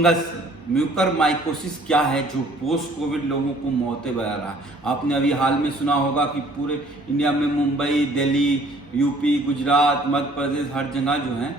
Fungus mucormycosis क्या है जो पोस्ट कोविड लोगों को मौतें बजा रहा है। आपने अभी हाल में सुना होगा कि पूरे इंडिया में मुंबई, दिल्ली, यूपी, गुजरात, मध्य प्रदेश हर जगह जो है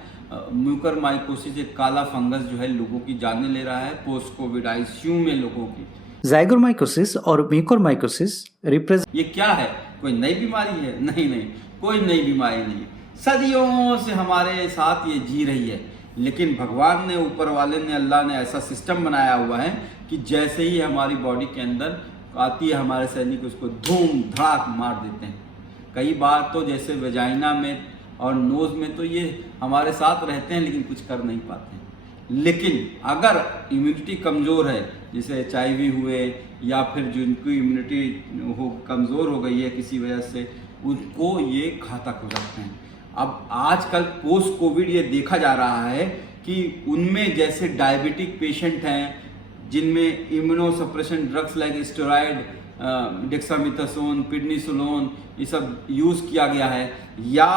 म्यूकरमाइकोसिस एक काला फंगस जो है लोगों की जाने ले रहा है। पोस्ट कोविड आईसीयू में लोगों की ज़ाइगोमाइकोसिस और म्यूकोरमाइकोसिस रिप्रेजेंट ये क्या है? कोई नई बीमारी है? नहीं नहीं, कोई नई बीमारी नहीं। सदियों से हमारे साथ ये जी रही है, लेकिन भगवान ने, ऊपर वाले ने, अल्लाह ने ऐसा सिस्टम बनाया हुआ है कि जैसे ही हमारी बॉडी के अंदर आती है हमारे सैनिक उसको धूम धड़ाक मार देते हैं। कई बार तो जैसे वेजाइना में और नोज़ में तो ये हमारे साथ रहते हैं लेकिन कुछ कर नहीं पाते हैं। लेकिन अगर इम्यूनिटी कमज़ोर है, जैसे HIV हुए या फिर जिनकी इम्यूनिटी कमज़ोर हो गई है किसी वजह से, उनको ये घातक हो जाते हैं। अब आजकल पोस्ट कोविड ये देखा जा रहा है कि उनमें जैसे डायबिटिक पेशेंट हैं जिनमें immunosuppression drugs like steroid, dexamethasone, prednisolone ये सब यूज़ किया गया है, या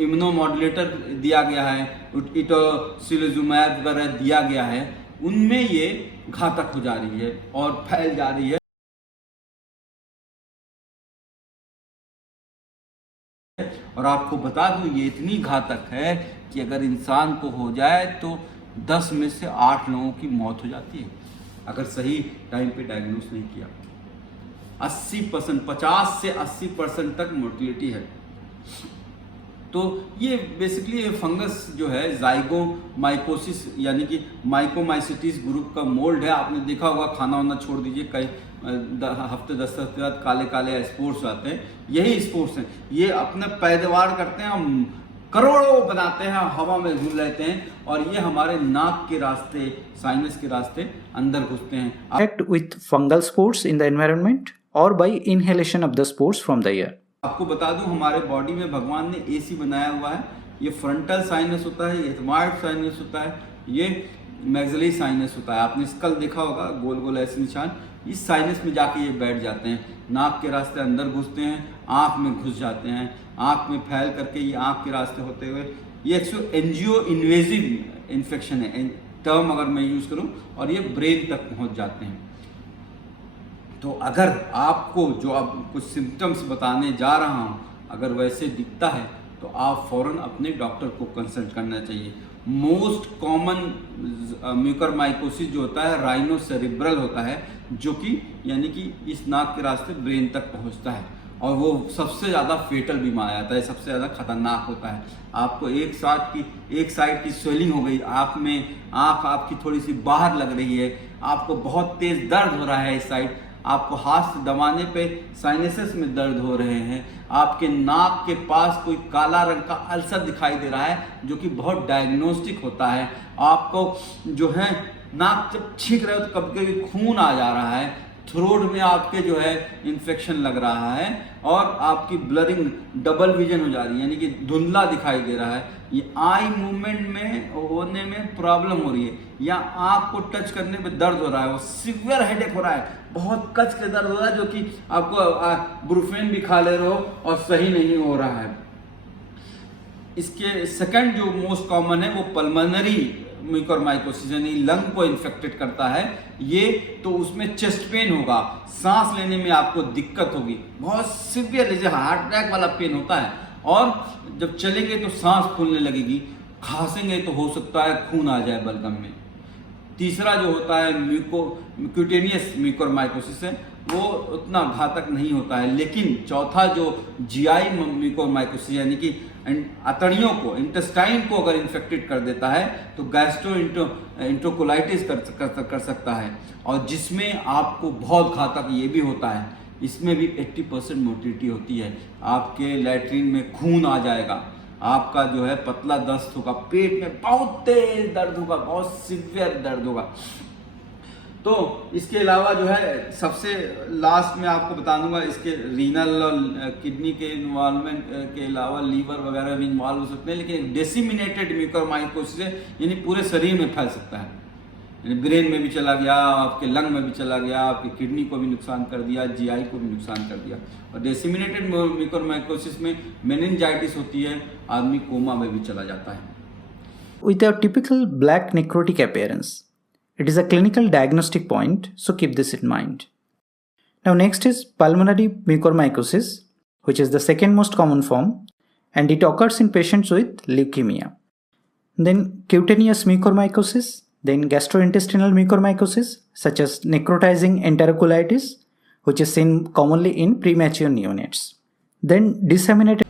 इम्यूनोमॉड्यूलेटर दिया गया है, इटोसिलिजुमैब वगैरह दिया गया है, उनमें ये घातक हो जा रही है और फैल जा रही है। और आपको बता दूं ये इतनी घातक है कि अगर इंसान को हो जाए तो 10 में से 8 लोगों की मौत हो जाती है अगर सही टाइम पे डायग्नोस नहीं किया। 80%, 50 से 80% तक मोर्टिलिटी है। तो ये बेसिकली फंगस जो है ज़ाइगोमाइकोसिस यानी कि माइकोमाइसिटिस ग्रुप का मोल्ड है। आपने देखा होगा, खाना वाना छोड़ दीजिए, कई हफ्ते 10 हफ्ते बाद काले काले स्पोर्ट्स आते हैं, यही स्पोर्ट्स हैं। ये अपने पैदावार करते हैं, हम करोड़ों बनाते हैं, हवा में घूम लेते हैं और ये हमारे नाक के रास्ते, साइनस के रास्ते अंदर घुसते हैं। act with fungal spores in the environment or by inhalation of the spores from the air. आपको बता दूं हमारे बॉडी में भगवान ने AC बनाया हुआ है। ये फ्रंटल साइनस होता है, ये एथमाइड साइनस होता है, ये मैग्जिलरी साइनस होता है। आपने स्कल देखा होगा, गोल गोल ऐसे निशान, इस साइनस में जाके ये बैठ जाते हैं, नाक के रास्ते अंदर घुसते हैं, आँख में घुस जाते हैं, आँख में फैल करके ये आँख के रास्ते होते हुए, ये एंजियो इन्वेजिव इन्फेक्शन है टर्म अगर मैं यूज़ करूँ, और ये ब्रेन तक पहुँच जाते हैं। तो अगर आपको जो अब कुछ सिम्टम्स बताने जा रहा हूँ अगर वैसे दिखता है तो आप फ़ौरन अपने डॉक्टर को कंसल्ट करना चाहिए। मोस्ट कॉमन म्यूकरमाइकोसिस जो होता है राइनोसेरिब्रल होता है, जो कि यानी कि इस नाक के रास्ते ब्रेन तक पहुंचता है और वो सबसे ज़्यादा फेटल भी माना जाता है, सबसे ज़्यादा खतरनाक होता है। आपको एक साइड की स्वेलिंग हो गई, आँख आपकी थोड़ी सी बाहर लग रही है, आपको बहुत तेज़ दर्द हो रहा है इस साइड, आपको हाथ से दबाने पे साइनसेस में दर्द हो रहे हैं, आपके नाक के पास कोई काला रंग का अल्सर दिखाई दे रहा है जो कि बहुत डायग्नोस्टिक होता है, आपको जो है नाक जब छींक रहे हो तो कभी कभी खून आ जा रहा है, थ्रोट में आपके जो है इन्फेक्शन लग रहा है और आपकी ब्लरिंग, डबल विजन हो जा रही है यानी कि धुंधला दिखाई दे रहा है, ये आई मूवमेंट में होने में प्रॉब्लम हो रही है, या आँख को टच करने में दर्द हो रहा है, वो सीवियर हेडेक हो रहा है, बहुत कच के दर्द हो रहा है जो कि आपको ब्रुफेन भी खा ले रहे हो और सही नहीं हो रहा है। इसके सेकंड जो मोस्ट कॉमन है वो पल्मोनरी म्यूकरमाइकोसिस यानी लंग को इन्फेक्टेड करता है। ये तो उसमें चेस्ट पेन होगा, सांस लेने में आपको दिक्कत होगी, बहुत सीवियर जैसे हार्ट अटैक वाला पेन होता है, और जब चलेंगे तो सांस फूलने लगेगी, खांसेंगे तो हो सकता है खून आ जाए बलगम में। तीसरा जो होता है क्यूटेनियस म्यूकरमाइकोसिस है, वो उतना घातक नहीं होता है। लेकिन चौथा जो GI म्यूकरमाइकोसिस यानी कि अतड़ियों को, इंटेस्टाइन को अगर इन्फेक्टेड कर देता है तो गैस्ट्रो इंट्रोकोलाइटिस कर सकता है, और जिसमें आपको बहुत घातक ये भी होता है, इसमें भी 80% मोर्टिलिटी होती है। आपके लैट्रिन में खून आ जाएगा, आपका जो है पतला दस्त होगा, पेट में बहुत तेज दर्द होगा, बहुत सीवियर दर्द होगा। तो इसके अलावा जो है सबसे लास्ट में आपको बता दूंगा, इसके रीनल और किडनी के इन्वॉल्वमेंट के अलावा लीवर वगैरह भी इन्वॉल्व हो सकते हैं, लेकिन डिसेमिनेटेड म्यूकरमाइकोसिस है यानी पूरे शरीर में फैल सकता है, यानी ब्रेन में भी चला गया, आपके लंग में भी चला गया, आपकी किडनी को भी नुकसान कर दिया, GI को भी नुकसान कर दिया। और डिसेमिनेटेड म्यूकरमाइकोसिस में मेनिंजाइटिस होती है, आदमी कोमा में भी चला जाता है। With a typical black necrotic appearance, It is a clinical diagnostic point, so keep this in mind. Now next is pulmonary mucormycosis, which is the second most common form, and it occurs in patients with leukemia. Then cutaneous mucormycosis, then gastrointestinal mucormycosis such as necrotizing enterocolitis, which is seen commonly in premature neonates. Then disseminated.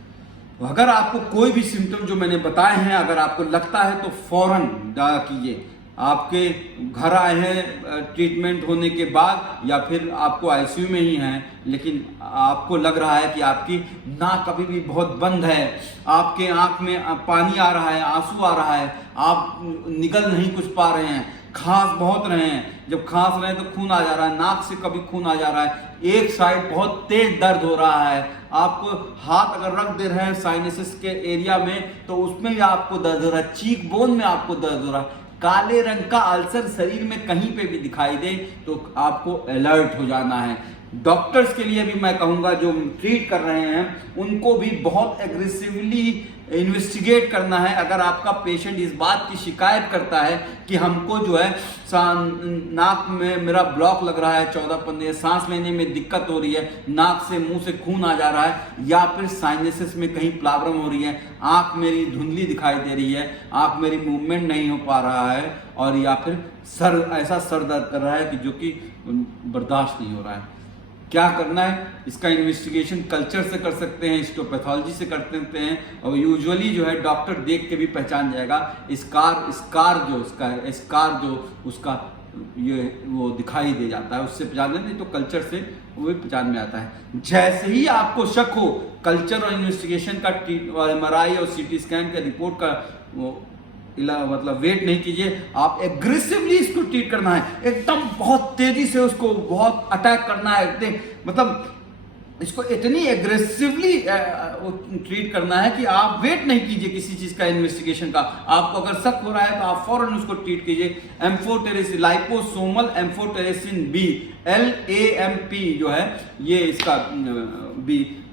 अगर आपको कोई भी symptom जो मैंने बताए हैं अगर आपको लगता है तो फौरन दवा कीजिए। आपके घर आए हैं ट्रीटमेंट होने के बाद या फिर आपको आईसीयू में ही हैं, लेकिन आपको लग रहा है कि आपकी नाक अभी भी बहुत बंद है, आपके आंख में पानी आ रहा है, आंसू आ रहा है, आप निगल नहीं कुछ पा रहे हैं, खांस बहुत रहे हैं, जब खांस रहे हैं तो खून आ जा रहा है, नाक से कभी खून आ जा रहा है, एक साइड बहुत तेज दर्द हो रहा है, आपको हाथ अगर रख दे रहे हैं साइनसिस के एरिया में तो उसमें भी आपको दर्द हो रहा है, चीक बोन में आपको दर्द हो रहा है, काले रंग का अल्सर शरीर में कहीं पे भी दिखाई दे तो आपको अलर्ट हो जाना है। डॉक्टर्स के लिए भी मैं कहूँगा जो ट्रीट कर रहे हैं उनको भी बहुत एग्रेसिवली इन्वेस्टिगेट करना है। अगर आपका पेशेंट इस बात की शिकायत करता है कि हमको जो है नाक में मेरा ब्लॉक लग रहा है 14-15, सांस लेने में दिक्कत हो रही है, नाक से मुंह से खून आ जा रहा है, या फिर साइनसिस में कहीं प्रॉब्लम हो रही है, आँख मेरी धुंधली दिखाई दे रही है, आँख मेरी मूवमेंट नहीं हो पा रहा है, और या फिर ऐसा सर दर्द कर रहा है कि जो कि बर्दाश्त नहीं हो रहा है, क्या करना है? इसका इन्वेस्टिगेशन कल्चर से कर सकते हैं, हिस्टोपैथोलॉजी से कर सकते हैं, और यूजुअली जो है डॉक्टर देख के भी पहचान जाएगा स्कार जो उसका ये वो दिखाई दे जाता है, उससे पहचान नहीं तो कल्चर से वो भी पहचान में आता है। जैसे ही आपको शक हो कल्चर और इन्वेस्टिगेशन का MRI और CT स्कैन का रिपोर्ट का मतलब वेट नहीं कीजिए, आप एग्रेसिवली इसको ट्रीट करना है, एकदम बहुत तेजी से उसको बहुत अटैक करना है, मतलब इसको इतनी एग्रेसिवली ट्रीट करना है कि आप वेट नहीं कीजिए किसी चीज का इन्वेस्टिगेशन का। आपको अगर शक हो रहा है तो आप फौरन उसको ट्रीट कीजिए। Amphotericin liposomal amphotericin B LAMP जो है ये इसका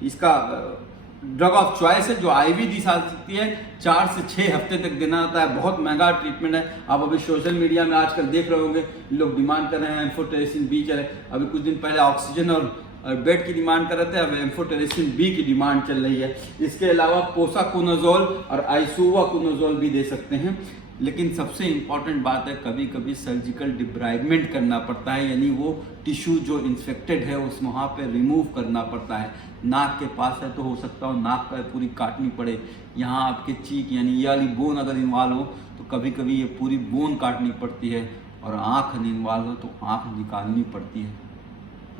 इसका ड्रग ऑफ चॉइस है, जो IV दी जा सकती है, 4 से 6 हफ्ते तक देना होता है, बहुत महंगा ट्रीटमेंट है। आप अभी सोशल मीडिया में आजकल देख रहे होंगे लोग डिमांड कर रहे हैं एम्फोटेरेसिन बी चले, अभी कुछ दिन पहले ऑक्सीजन और बेड की डिमांड कर रहे थे, अब एम्फोटेरेसिन बी की डिमांड चल रही है। इसके अलावा पोसाकोनाजोल और आइसोवाकोनाजोल भी दे सकते हैं। लेकिन सबसे इम्पॉर्टेंट बात है कभी कभी सर्जिकल डिब्राइडमेंट करना पड़ता है, यानी वो टिश्यू जो इन्फेक्टेड है उस वहाँ पे रिमूव करना पड़ता है। नाक के पास है तो हो सकता हो नाक का पूरी काटनी पड़े, यहाँ आपके चीक यानी ये वाली बोन अगर इन्वॉल्व हो तो कभी कभी ये पूरी बोन काटनी पड़ती है, और आँख इन्वॉल्व हो तो आँख निकालनी पड़ती है।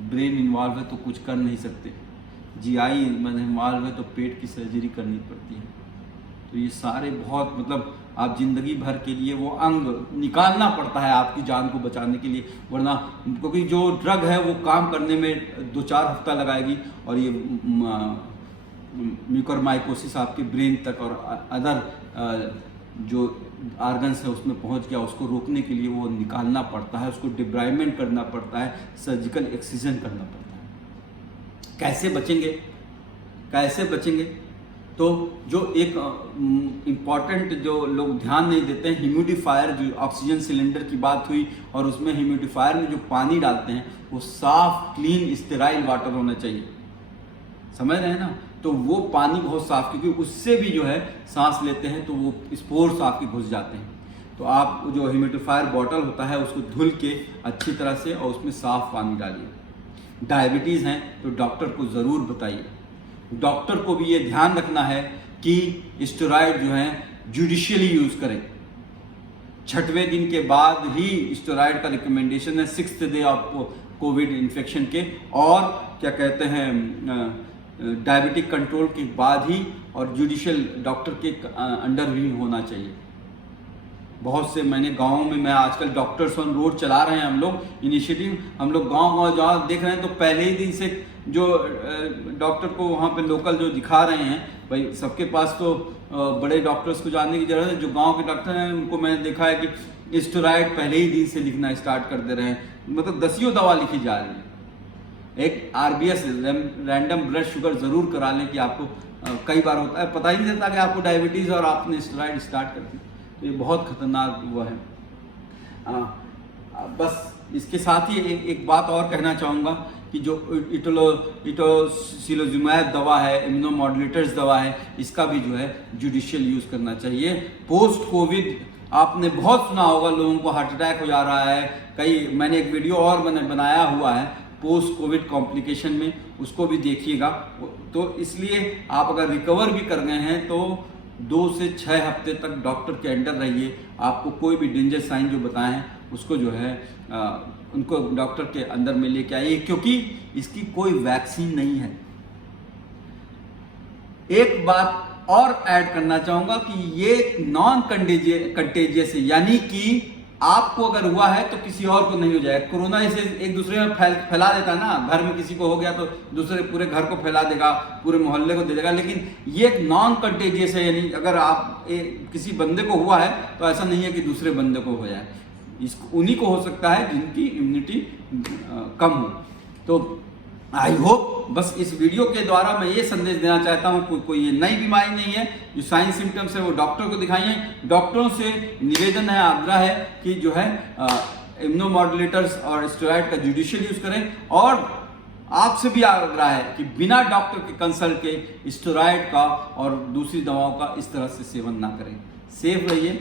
ब्रेन इन्वॉल्व है तो कुछ कर नहीं सकते, GI इन्वॉल्व है तो पेट की सर्जरी करनी पड़ती है। तो ये सारे बहुत मतलब आप जिंदगी भर के लिए वो अंग निकालना पड़ता है आपकी जान को बचाने के लिए, वरना क्योंकि जो ड्रग है वो काम करने में 2-4 हफ्ता लगाएगी, और ये म्यूकोरमाइकोसिस आपके ब्रेन तक और अदर जो आर्गन्स है उसमें पहुंच गया, उसको रोकने के लिए वो निकालना पड़ता है, उसको डिब्राइडमेंट करना पड़ता है, सर्जिकल एक्सिजन करना पड़ता है। कैसे बचेंगे? तो जो एक इम्पॉर्टेंट जो लोग ध्यान नहीं देते हैं, ह्यूमिडिफायर, जो ऑक्सीजन सिलेंडर की बात हुई, और उसमें ह्यूमिडिफायर में जो पानी डालते हैं वो साफ क्लीन स्टेराइल वाटर होना चाहिए, समझ रहे हैं ना? तो वो पानी बहुत साफ, क्योंकि उससे भी जो है सांस लेते हैं तो वो स्पोर्स आपके घुस जाते हैं। तो आप जो ह्यूमिडिफायर बॉटल होता है उसको धुल के अच्छी तरह से और उसमें साफ पानी डालिए। डायबिटीज़ हैं तो डॉक्टर को ज़रूर बताइए। डॉक्टर को भी ये ध्यान रखना है कि स्टेरॉइड जो है जुडिशियली यूज़ करें। 6वें दिन के बाद ही स्टेरॉइड का रिकमेंडेशन है, 6th day of Covid infection के, और क्या कहते हैं डायबिटिक कंट्रोल के बाद ही, और जुडिशियल डॉक्टर के अंडर भी होना चाहिए। बहुत से मैंने गाँव में, मैं आजकल डॉक्टर्स ऑन रोड चला रहे हैं हम लोग इनिशिएटिव, हम लोग गाँव जहाँ देख रहे हैं तो पहले ही दिन से जो डॉक्टर को वहाँ पे लोकल जो दिखा रहे हैं, भाई सबके पास तो बड़े डॉक्टर्स को जानने की ज़रूरत है। जो गांव के डॉक्टर हैं उनको मैंने देखा है कि स्टेरॉइड पहले ही दिन से लिखना स्टार्ट कर दे रहे हैं, मतलब 10 दवा लिखी जा रही है। एक RBS रैंडम ब्लड शुगर ज़रूर करा लें, कि आपको कई बार होता है पता ही नहीं चलता कि आपको डायबिटीज़ और आपने स्टेरॉइड स्टार्ट कर दी, तो ये बहुत खतरनाक वो है। बस इसके साथ ही एक बात और कहना चाहूँगा कि जो इटोसिलोजुमैब दवा है, इम्यूनोमॉड्यूलेटर्स दवा है, इसका भी जो है जुडिशियल यूज़ करना चाहिए। पोस्ट कोविड आपने बहुत सुना होगा, लोगों को हार्ट अटैक हो जा रहा है। मैंने एक वीडियो और मैंने बनाया हुआ है पोस्ट कोविड कॉम्प्लिकेशन में, उसको भी देखिएगा। तो इसलिए आप अगर रिकवर भी कर गए हैं तो 2 से 6 हफ्ते तक डॉक्टर के अंडर रहिए। आपको कोई भी डेंजर साइन जो बताए हैं उसको जो है उनको डॉक्टर के अंदर में लेके आइए, क्योंकि इसकी कोई वैक्सीन नहीं है। एक बात और ऐड करना चाहूंगा कि ये नॉन कंटेजियस है, यानी कि आपको अगर हुआ है तो किसी और को नहीं हो जाएगा। कोरोना इसे एक दूसरे में फैला देता है ना, घर में किसी को हो गया तो दूसरे पूरे घर को फैला देगा, पूरे मोहल्ले को दे देगा। लेकिन ये एक नॉन कंटेजियस है, यानी अगर आप किसी बंदे को हुआ है तो ऐसा नहीं है कि दूसरे बंदे को हो जाए। उन्हीं को हो सकता है जिनकी इम्यूनिटी कम हो। तो आई होप बस इस वीडियो के द्वारा मैं ये संदेश देना चाहता हूँ, कोई ये नई बीमारी नहीं है। जो साइन सिम्टम्स है वो डॉक्टर को दिखाइए। डॉक्टरों से निवेदन है, आग्रह है कि जो है इम्यूनोमॉड्यूलेटर्स और स्टेरॉइड का जुडिशियल यूज करें, और आपसे भी आग्रह है कि बिना डॉक्टर के कंसल्ट के स्टेरॉइड का और दूसरी दवाओं का इस तरह से सेवन ना करें। सेफ रहिए।